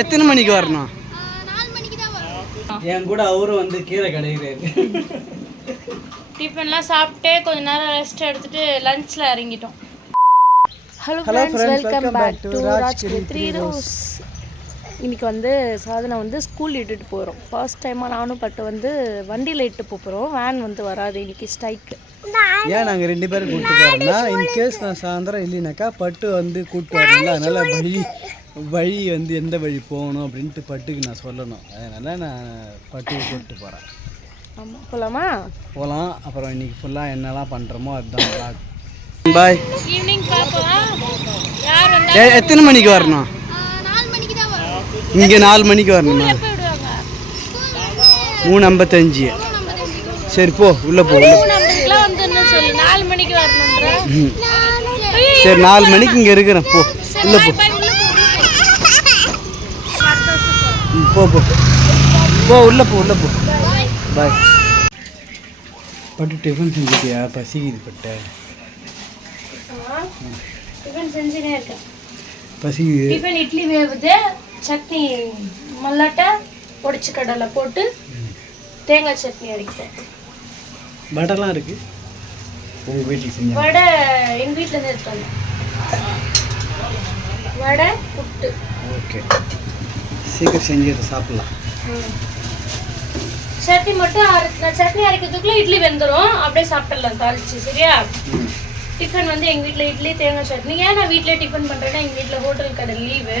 எத்தனை மணிக்கு வரணும்? என் கூட அவரும் வந்து கீரை கடைகிறாரு. டிஃபன்லாம் சாப்பிட்டு கொஞ்ச நேரம் ரெஸ்ட் எடுத்துட்டு லஞ்ச்ல இறங்கிட்டோம். Hello friends, welcome back to Rajgir 3 ரோஸ். இன்றைக்கி வந்து சாதனை வந்து ஸ்கூல் இட்டுட்டு போகிறோம். ஃபர்ஸ்ட் டைமாக நானும் பட்டு வந்து வண்டியில் இட்டு போகிறோம். வேன் வந்து வராது இன்றைக்கி ஸ்ட்ரைக்கு. ஏன் நாங்கள் 2 பேரும் கூப்பிட்டு போகிறோம்னா, இன்கேஸ் நான் சாயந்தரம் இல்லைனாக்கா பட்டு வந்து கூப்பிட்டு வரல. அதனால் வழி வந்து எந்த வழி போகணும் அப்படின்ட்டு பட்டுக்கு நான் சொல்லணும். அதனால் நான் பட்டுக்கு கூப்பிட்டு போகிறேன். ஆமாம், போகலாமா? போகலாம். அப்புறம் இன்றைக்கி ஃபுல்லாக என்னெல்லாம் பண்ணுறோமோ அதுதான். பாய். ஈவினிங் பார்ப்போம். யார் வந்து எத்தனை மணிக்கு வரணும்? இங்கே 4 மணிக்கு வரணுமா? 3:55. சரி போ, உள்ளே போ. 3:50 வந்து சொல்லி 4 மணிக்கு வரணுன்ற. சரி 4 மணிக்கு இங்கே இருக்கிறேன். போ, உள்ளே போ. போ போ போ, உள்ளே போ, உள்ளே போ. பாய். பட்டு டிஃபன் செஞ்சுட்டியா? பசிக்குது பட்ட. டிஃபன் செஞ்சுனே இருக்கேன். பசிக்குது. டிஃபன் இட்லி வேவுது, சட்னி மல்லாட்டை பொடிச்சு கடலை போட்டு தேங்காய் சட்னி அரைக்கிறேன். வடைலாம் இருக்கு. உங்கள் வீட்டுக்கு செஞ்சு வடை எங்கள் வீட்டிலேருந்து எடுத்தாங்க. வடை புட்டு. ஓகே, சீக்கிரம் செஞ்சுட்டு சாப்பிட்லாம். சட்னி மட்டும் சட்னி அரைக்கிறதுக்குள்ள இட்லி வெந்துடும். அப்படியே சாப்பிடலாம் தாளிச்சு. சரியா? டிஃபன் வந்து எங்கள் வீட்டில் இட்லி தேங்காய் சட்னி. ஏன் நான் வீட்டிலே டிஃபன் பண்ணுறேன்னா, எங்கள் வீட்டில் ஹோட்டல் கடை லீவு,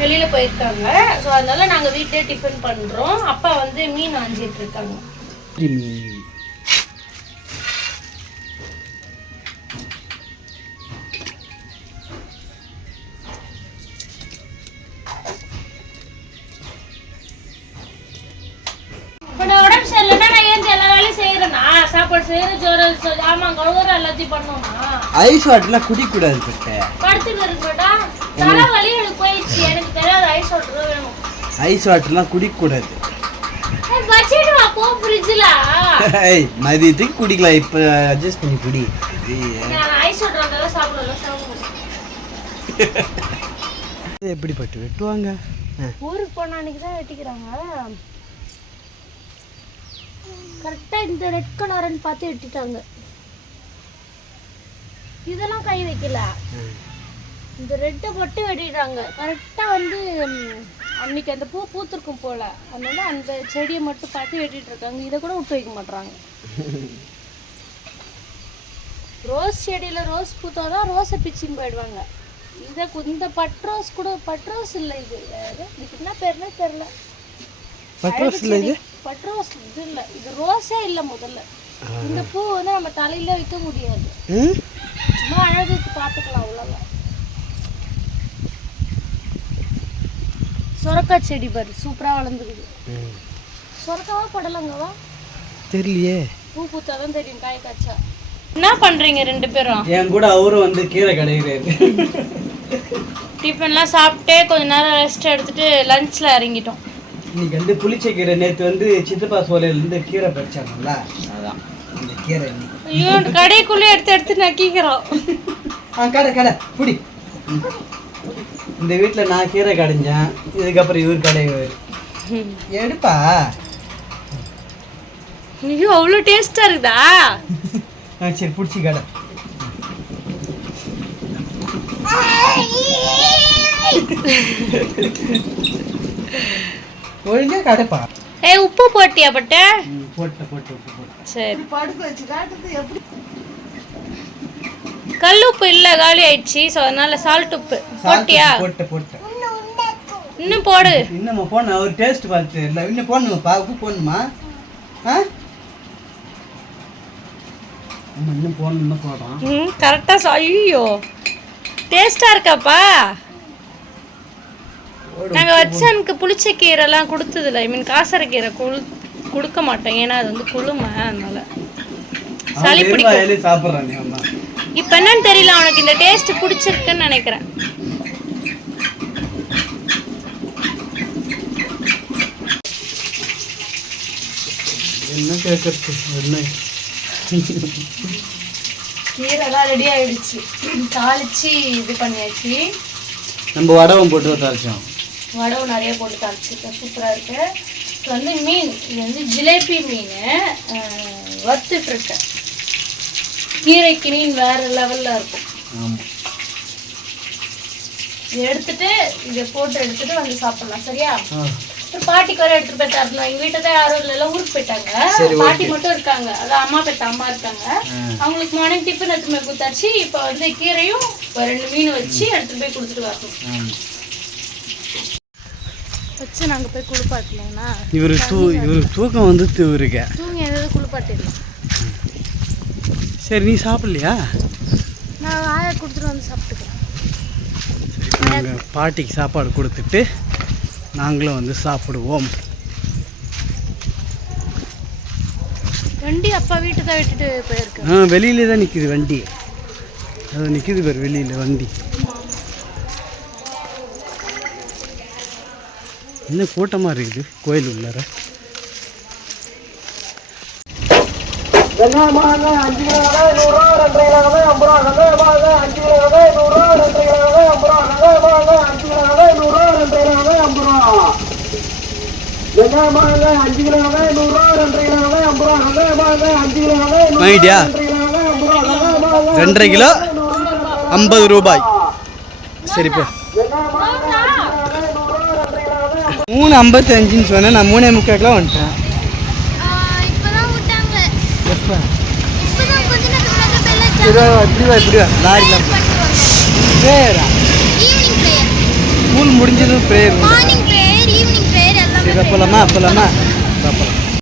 வெளியில் போயிருக்காங்க. ஸோ அதனால நாங்கள் வீட்டிலே டிஃபன் பண்ணுறோம். அப்பா வந்து மீன் ஆஞ்சிட்டு இருக்காங்க. இப்போ நான் உடம்பு சரியில்லைன்னா நான் ஏன் எல்லா வேலையும் செய்கிறேன்னா, சாப்பாடு செய்கிற ஜோர ஆமாம் கழுவுற எல்லாத்தையும் பண்ணோம்னா ஐஸ் வாட்டர்லாம் குடிக்கூடாது. படுத்துட்டு இருக்கட்டா தலை வலி எனக்கு போயிடுச்சு. எனக்கு தெரியாது ஐஸ் வாட்டர் வேணும். ஐஸ் வாட்டர்லாம் குடிக்கூடாது. வச்சிட்டு வா போ ஃப்ரிட்ஜில். மதியத்துக்கு குடிக்கலாம். இப்போ அட்ஜஸ்ட் பண்ணி குடி. நான் ஐஸ் வாட்டர் வந்தாலும் சாப்பிடலாம். எப்படி பட்டு வெட்டுவாங்க? ஊருக்கு போன அன்னைக்கு தான் வெட்டிக்கிறாங்க. கரெக்டாக இந்த ரெட் கலர்னு பார்த்து வெட்டிட்டாங்க. இதெல்லாம் கை வைக்கல, இந்த ரெட்டை மட்டும் வெட்டிட்டாங்க. கரெக்டாக வந்து அன்னைக்கு அந்த பூ பூத்திருக்கும் போல, அதனால அந்த செடியை மட்டும் பார்த்து வெட்டிட்டு இருக்காங்க. இதை கூட விட்டு வைக்க மாட்டாங்க. ரோஸ் செடியில் ரோஸ் பூத்தாதான் ரோஸை பிச்சின்னு போயிடுவாங்க. இந்த பட்ரோஸ் கூட பட்ரோஸ் இல்லை. இதுக்கு என்ன பேர்னா தெரியல. பட்ரோஸ் இல்லை, இது பட்ரோஸ் இது இல்லை, இது ரோஸே இல்லை. முதல்ல இந்த பூ வந்து நம்ம தலையில வைக்க முடியாது, சும்மா அழகுக்கு பார்த்துக்கலாம் அவ்வளோதான். சொரக்காய் செடி பாரு, சூப்பராக வளர்ந்துருக்குது. சொரக்காவா படலங்கவா தெரியலையே. பூ பூத்தாதான் தெரியும், காய் காய்ச்சா. என்ன பண்றீங்க 2 பேரும்? என் கூட அவரும் வந்து கீரை கடைகிறாரு. டிஃபன்லாம் சாப்பிட்டு கொஞ்ச நேரம் ரெஸ்ட் எடுத்துட்டு லஞ்ச்ல இறங்கிட்டோம். இன்னைக்கு வந்து புளிச்ச கீரை. நேற்று வந்து சித்தப்பா சோலையிலேருந்து கீரை பறிச்சாங்கல்ல, அதான் இந்த கீரை. ஐயோ, கடைக்குள்ளே எடுத்து நக்கிக்கிறோம். கடை புடி. இந்த வீட்டில் நான் கீரை கடைஞ்சேன், இதுக்கப்புறம் இவர் கடைவார். எடுப்பா. ஐயோ, அவ்வளோ டேஸ்டா இருக்குதா? சரி பிடிச்சி கடை. ஒழுங்கா கடைப்பா. உப்பு போட்டியா பட்ட? போட்டு உப்பு. சரி, கல் உப்பு இல்ல, காலி ஆயிடுச்சு. ஸோ அதனால சால்ட் உப்பு போட்டியா? போட்டு இன்னும் போடு. இன்னும் போடணும். ஒரு டேஸ்ட் பார்த்து இல்லை, இன்னும் போடணுமாப்பா. உப்பு போடணுமா? இன்னும் போடணும்னு போடுறோம். கரெக்டாக. ஐயோ, டேஸ்டா இருக்காப்பா. நாங்கள் வச்சனுக்கு புளிச்ச கீரைலாம் கொடுத்ததில்ல. காசரை கீரை கொடுக்க மாட்டோம், ஏன்னா அது வந்து குளுமை, அதனால சளி பிடிக்கும். சாப்பிட்றாங்க. இப்போ என்னன்னு தெரியல, அவனுக்கு இந்த டேஸ்ட் பிடிச்சிருக்குன்னு நினைக்கிறேன். என்ன கேட்கறது? என்ன கீரைலாம் ரெடி ஆயிடுச்சு, தாளிச்சு இது பண்ணியாச்சு. நம்ம வடவும் போட்டு தாளிச்சோம். வடவும் நிறைய போட்டு தாளிச்சிருக்கேன், சூப்பராக இருக்குது. இப்போ வந்து மீன், இது வந்து ஜிலேபி மீன் வறுத்துட்ருக்கேன். கீரைக்கு மீன் வேறு லெவலில் இருக்கும். ஆமாம், எடுத்துட்டு இதை போட்டு எடுத்துட்டு வந்து சாப்பிடலாம். சரியா? பாட்டிக்கு வர எடுத்துட்டு போய் தரணும். எங்க வீட்டை தான் யாரும் இல்லை, ஊருக்கு போயிட்டாங்க. பாட்டி மட்டும் இருக்காங்க, அதான் அம்மா பெற்ற அம்மா இருக்காங்க. அவங்களுக்கு மார்னிங் டிஃபன் எடுத்துட்டு போய் கொடுத்தாச்சு. இப்போ வந்து கீரையும் 2 மீன் வச்சு எடுத்துட்டு போய் கொடுத்துட்டு வரணும். வச்சு நாங்கள் போய் குளிப்பாட்டலன்னா இவரு தூக்கம் வந்து இவருக்கு தூங்கி எதாவது குளிப்பாட்டிடலாம். சரி, நீ சாப்பிடலையா? நான் ஆயா கொடுத்துட்டு வந்து சாப்பிட்டுக்கிறேன். நாங்கள் பாட்டிக்கு சாப்பாடு கொடுத்துட்டு நாங்களும் வந்து சாப்பிடுவோம். வண்டி அப்பா வீட்டு தான் விட்டுட்டு போயிருக்கேன். வெளியிலே தான் நிற்கிது வண்டி, அது நிற்கிது பேர் வெளியில் வண்டி. என்ன கூட்டமாக இருக்குது கோயில் உள்ளார. ஐடியா 2.5 கிலோ 50 ரூபாய். சரிப்பா, 3.55 சொன்னேன், நான் 3.45 வந்துட்டேன். எப்போ இப்படிவா லாரிலாம் ப்ரேயரா? ஸ்கூல் முடிஞ்சதும் ப்ரேயர். சரி, அப்போலாமா